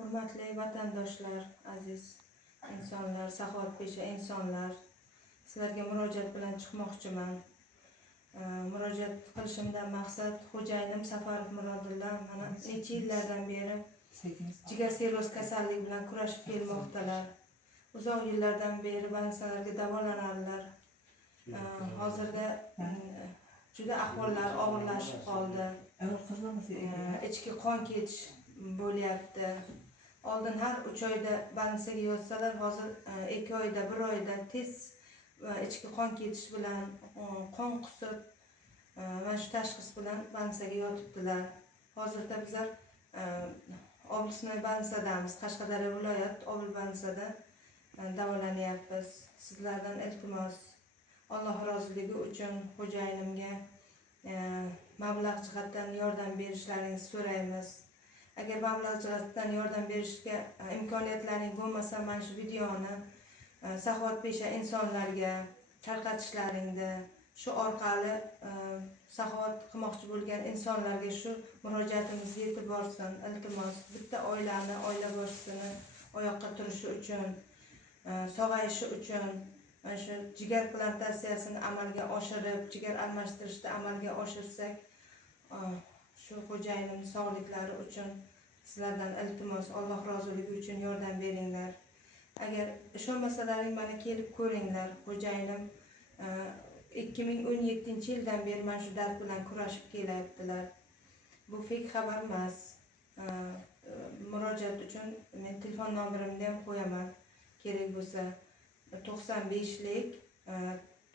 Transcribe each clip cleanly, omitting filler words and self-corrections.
Hurmatli vatandoshlar, aziz insonlar, saxovatpesha insonlar, sizlarga murojaat bilan chiqmoqchiman. Murojaat qilishimdan maqsad xo'jayinim Safarov Murodilla mana necha yillardan beri jigar sirroz kasalligi bilan kurashib kelmoqdalar. Uzoq yillardan beri больницalarga davolanarlar. Hozirda juda ahvollari og'irlashib qoldi. Ichki qon ketish bo'lyapti. Oldin har 3 oyda больницaga yozsalar, hozir 2 oyda, 1 oyda tez ichki qon ketish bilan qon qusib, mana shu tashxis bilan больницaga yotibdilar. Hozirda bizlar областной больницadamiz, Qashqadaryo viloyat obl больницada davolanyapmiz. Sizlardan iltimos, Alloh roziligi uchun xo'jayinimga mablag' jihatdan yordam berishlaringizni so'raymiz. Agar mablag' jihatdan yordam berishga imkoniyatlaring bo'lmasa, mana shu videoni saxovatpesha insonlarga tarqatishlaringni, shu orqali saxovat qilmoqchi bo'lgan insonlarga shu murojaatimiz yetib borsin. Iltimos, bitta oila boshlisini oyoqqa turishi uchun, sog'ayishi uchun, mana shu jigar plantatsiyasini amalga oshirib, jigar almashtirishni amalga oshirsak, shu xo'jayinimning sog'liklari uchun sizlardan iltimos, Alloh roziligi uchun yordam beringlar. Agar ishonmasalaring mana kelib ko'ringlar. Xo'jayinim 2017-yildan beri mana shu dard bilan kurashib kelyaptilar. Bu fake xabar emas. Murojaat uchun men telefon nomerimni ham qo'yaman. Kerak bo'lsa 95lik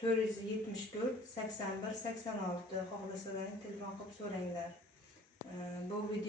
474 81 86 xohlasalar telefon qilib so'ranglar. Bu video